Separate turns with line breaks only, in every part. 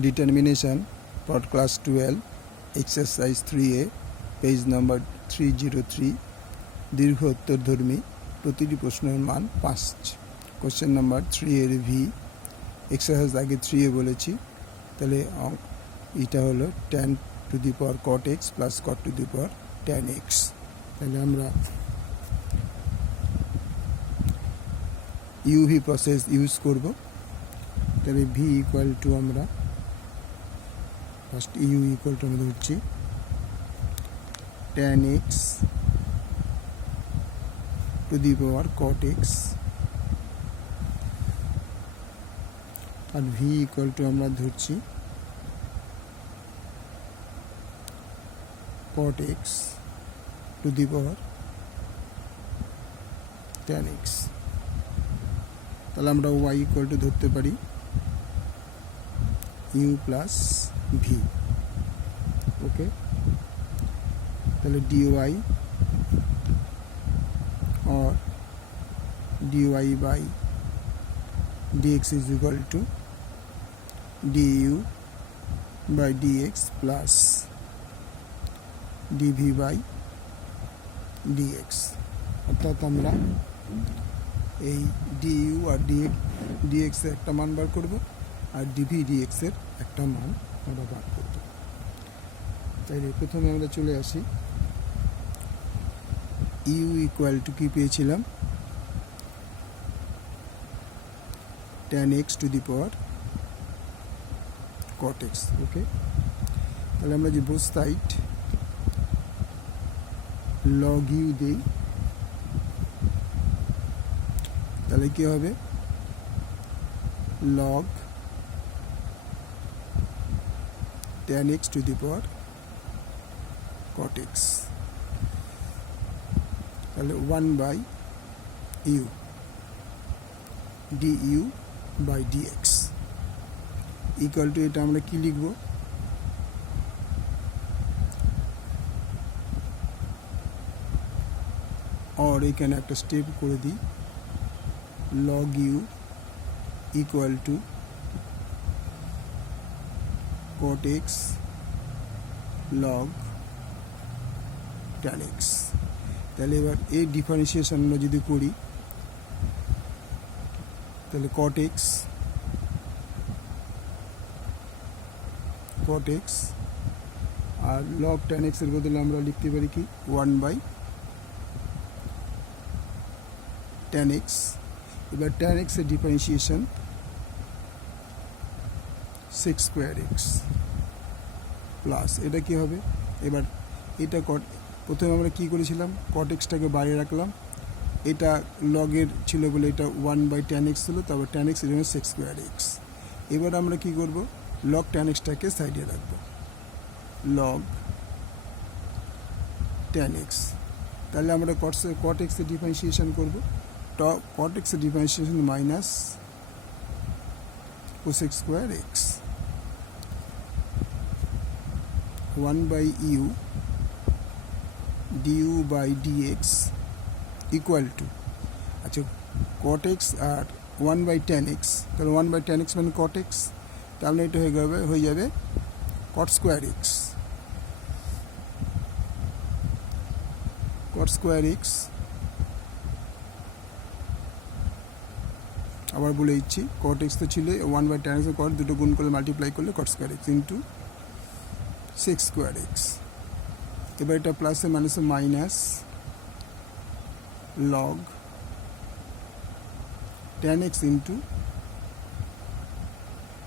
determination for class 12 exercise 3a page number three zero three দীর্ঘ উত্তরধর্মী প্রতিটি প্রশ্নের মান পাঁচ। কোশ্চেন নাম্বার থ্রি এর ভি এক্সারসাইজ আগে থ্রি এ বলেছি, তাহলে এটা হলো tan to the power cot x plus cot to the power tan x তাহলে আমরা ইউভি প্রসেস ইউজ করব, তাহলে ভি ইকুয়াল টু আমরা ফার্স্ট ইউ ইকুয়াল টু আমরা ধরছি tan x to the power cot x R v equal to আমরা ধরছি cot x to the power tan x তাহলে আমরা ওয়াই ইকুয়াল টু ধরতে পারি ইউ প্লাস ভি ওকে তাহলে d y or dy by dx is equal to du by dx plus dv by dx অর্থাৎ আমরা এই ডিইউ আর dx এর একটা মান বার করব আর ডিভি ডিএক্স এর একটা মান আমরা বার করব তাইলে প্রথমে আমরা চলে আসি। ইউ ইকুয়াল টু কি পেয়েছিলাম? Tan x to the power cot x okay তাহলে আমরা যে বোস সাইড লগ ইউ দিই, তাহলে কি হবে? Log tan x to the power cot x তাহলে one by u d u by d x equal to এটা আমরা কি লিখব? অর এখানে একটা স্টেপ করে দিই। Log u equal to log tan x তাহলে এবার এই ডিফারেন্সিয়েশন আমরা যদি করি, তাহলে cot x আর tan x এর বদলে আমরা লিখতে পারি কি? ওয়ান বাই tan x এবার x এর differentiation sec square x plus এটা কি হবে? এবার এটা কট প্রথমে আমরা কি করেছিলাম? কট এক্সটাকে বাইরে রাখলাম। এটা লগের ছিল বলে এটা ওয়ান বাই টেন এক্স ছিল, তারপর টেন এক্স এটা সিক্স স্কোয়ার এক্স এবার আমরা কি করব? লগ টেন এক্সটাকে সাইডে রাখব। লগ টেন এক্স তাহলে আমরা কট কট এক্সের ডিফারেন্সিয়েশন করব। এক্সের differentiation minus cosec square x 1 by u du by dx equal to আচ্ছা cot x আর 1 by tan x, তাহলে 1 by tan x মানে cot x, তাহলে এটা হয়ে যাবে হয়ে যাবে cot square x, cot square x, আবার বলে দিচ্ছি কট এক্স তো ছিল ওয়ান বাই টেন এক্সের কট দুটো গুণ করলে মাল্টিপ্লাই করলে cot square x into sec square x এবার এটা প্লাসে মাইনাসে minus log tan x into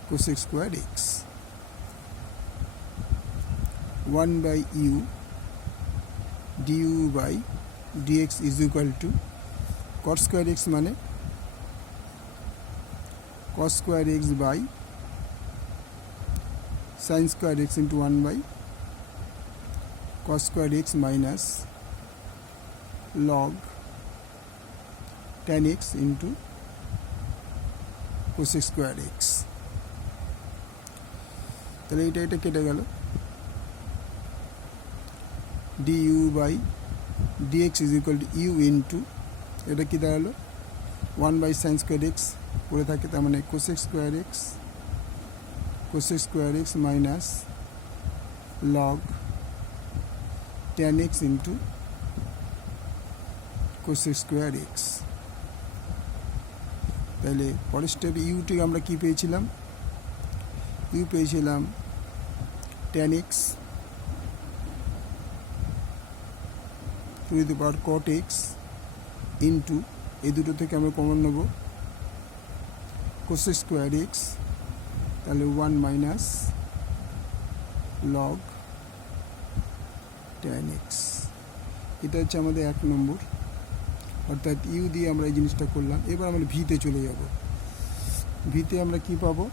cosec square x one by u d u by d x is equal to cot square x মানে cos square x by sin square x into 1 by cos square x minus log tan x into cosec square x. তাহলে এটা এটা কেটে গেল। du by dx is equal to u into এটা কি দাঁড়াল? One by sine square x পড়ে থাকে তার মানে cosec square x cosec square x minus log tan x into cosec square x তাহলে পরের স্টেপে ইউটি আমরা কি পেয়েছিলাম? ইউ পেয়েছিলাম tan x to the power cot x into এই দুটো থেকে আমরা কমন নেব। cosec স্কোয়ার এক্স তাহলে one minus log tan x এটা হচ্ছে আমাদের এক নম্বর। অর্থাৎ ইউ দিয়ে আমরা এই জিনিসটা করলাম। এবার আমরা ভিতে চলে যাব। ভিতে আমরা কি পাবো?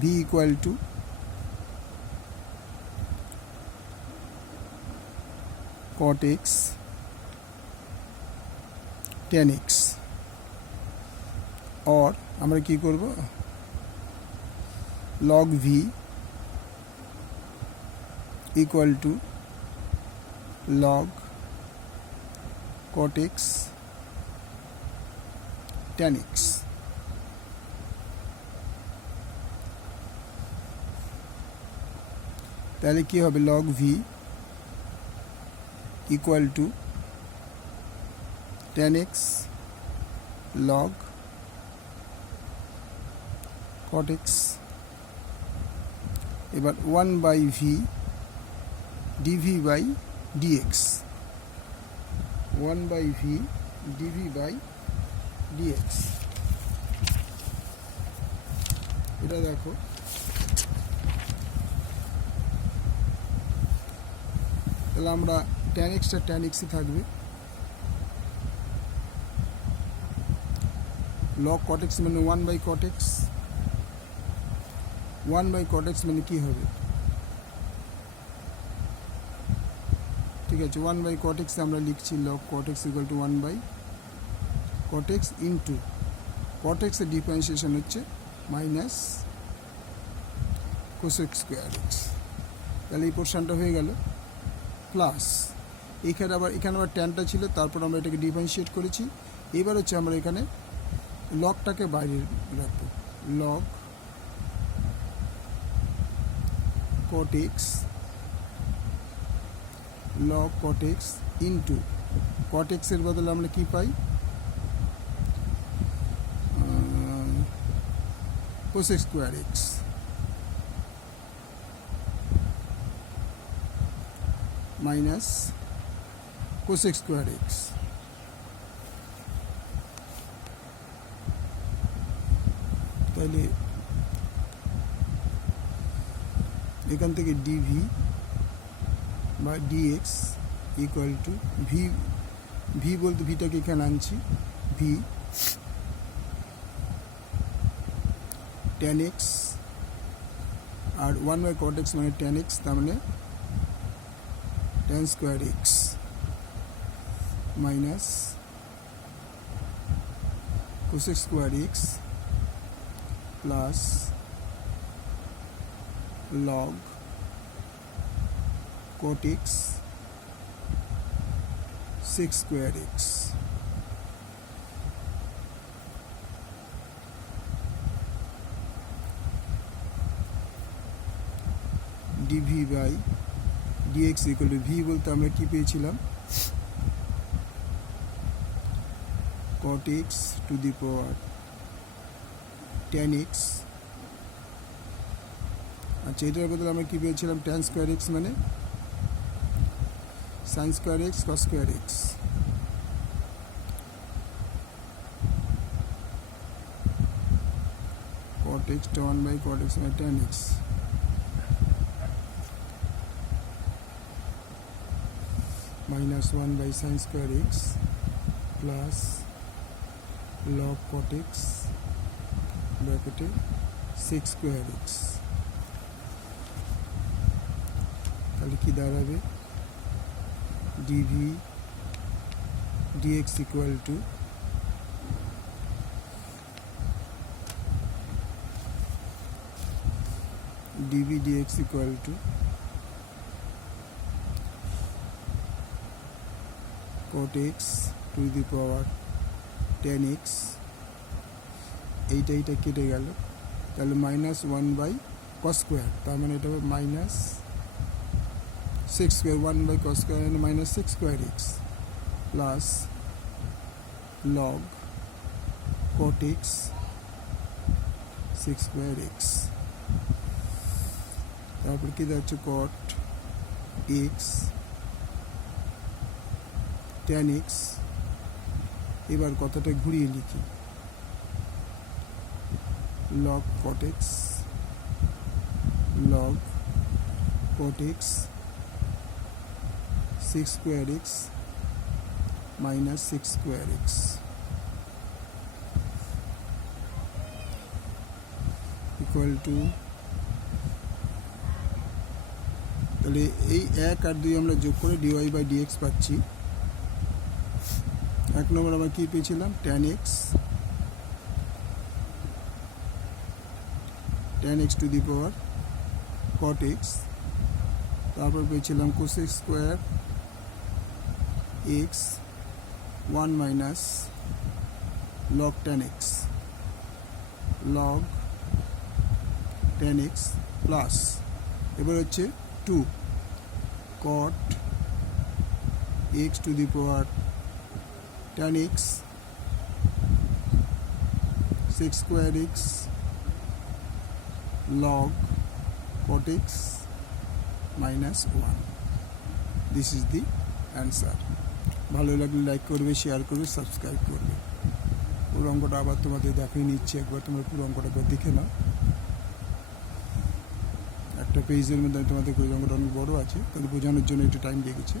V equal to cot x tan x or আমরা কি করব equal to log cot x tan x তাহলে কি হবে log v equal to tan x log x এবার one by v d v by d x one by v d v by d x এটা দেখো। তাহলে আমরা tan extra tan এক্সই থাকবে। Log cot x মানে one by cot x one by cot x মানে কি হবে? ঠিক আছে ওয়ান বাই কটেক্স আমরা লিখছি log cot x equal to one by cot x into কটেক্সের differentiation হচ্ছে মাইনাস কোসেক স্কোয়ার এক্স তাহলে এই পোর্শনটা হয়ে গেল। প্লাস এখানে আবার এখানে আবার ট্যানটা ছিল, তারপর আমরা এটাকে ডিফারেন্সিয়েট করেছি। এবার হচ্ছে আমরা এখানে লগটাকে বাইরে রাখব। Log cot x log cot x into কটেক্সের বদলে আমরা কি পাই? Cosec square x minus cosec square x তাহলে এখান থেকে ডিভি বা d x equal to v v বলতে ভিটাকে এখানে আনছি। ভি টেন এক্স আর ওয়ান বাই কট এক্স মানে টেন এক্স তার মানে tan square x minus cosec square x plus log cot x 6 square x dv by dx equal to v বলতে আমরা কি পেয়েছিলাম cot x to the power tan x আচ্ছা এটার বদলে আমরা কী পেয়েছিলাম? ট্যান স্কোয়ার এক্স মানে? Sine square x cos square x cot x to 1 by cot x by tan x minus 1 by sin square x plus log cot x ব্র্যাকেটে 6 square x তাহলে কি দাঁড়াবে? D v d x equal to d v d x equal to cot x to the power 10x এইটা এইটা কেটে গেল। তাহলে minus one by cos square তার মানে এটা হবে minus sec square one by cos square মানে minus sec square x plus log cot x 6 square x তারপর কি যাচ্ছে cot x tan x. এবার কথাটা ঘুরিয়ে লিখি log cot x, log cot x 6 square x minus 6 square x. Equal to তাহলে এই এক আর দুই আমরা যোগ করে ডিওয়াই বাই ডিএক্স পাচ্ছি। এক নম্বর আমরা কী পেয়েছিলাম? Tan x tan x to the power cot x তারপর পেয়েছিলাম cosec square x one minus log tan x log tan x plus এবার হচ্ছে to cot x to the power tan x sec square x log cot x minus one this is the answer ভালো লাগলে like করবে share করবে subscribe করবে। পুরো অঙ্কটা আবার তোমাদের দেখিয়ে নিচ্ছে, একবার তোমরা পুরো অঙ্কটা একবার দেখে নাও। একটা পেজের মধ্যে আমি তোমাদের ওই অঙ্কটা অনেক বড়ো আছে, তাহলে বোঝানোর জন্য একটু টাইম লেগেছে।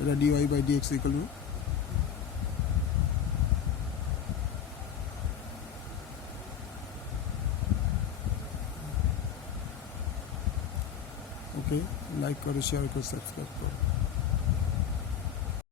এটা d y by d x equal okay like করো শেয়ার করো সাবস্ক্রাইব করো